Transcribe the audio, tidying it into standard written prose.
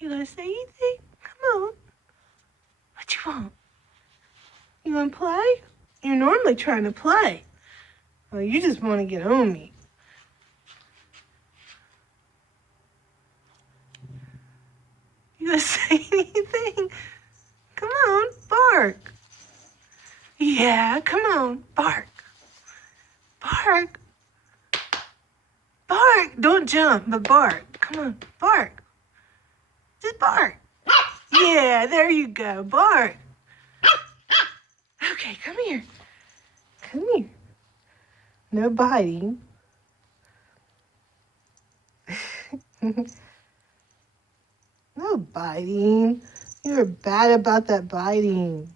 You gonna say anything? Come on. What you want? You wanna play? You're normally trying to play. Well, you just want to get on me. You gonna say anything? Come on, bark. Yeah, come on, bark. Bark. Bark. Don't jump, but bark. Come on, bark. Just bark. Yeah, there you go. Bark. Okay, come here. Come here. No biting. No biting. You're bad about that biting.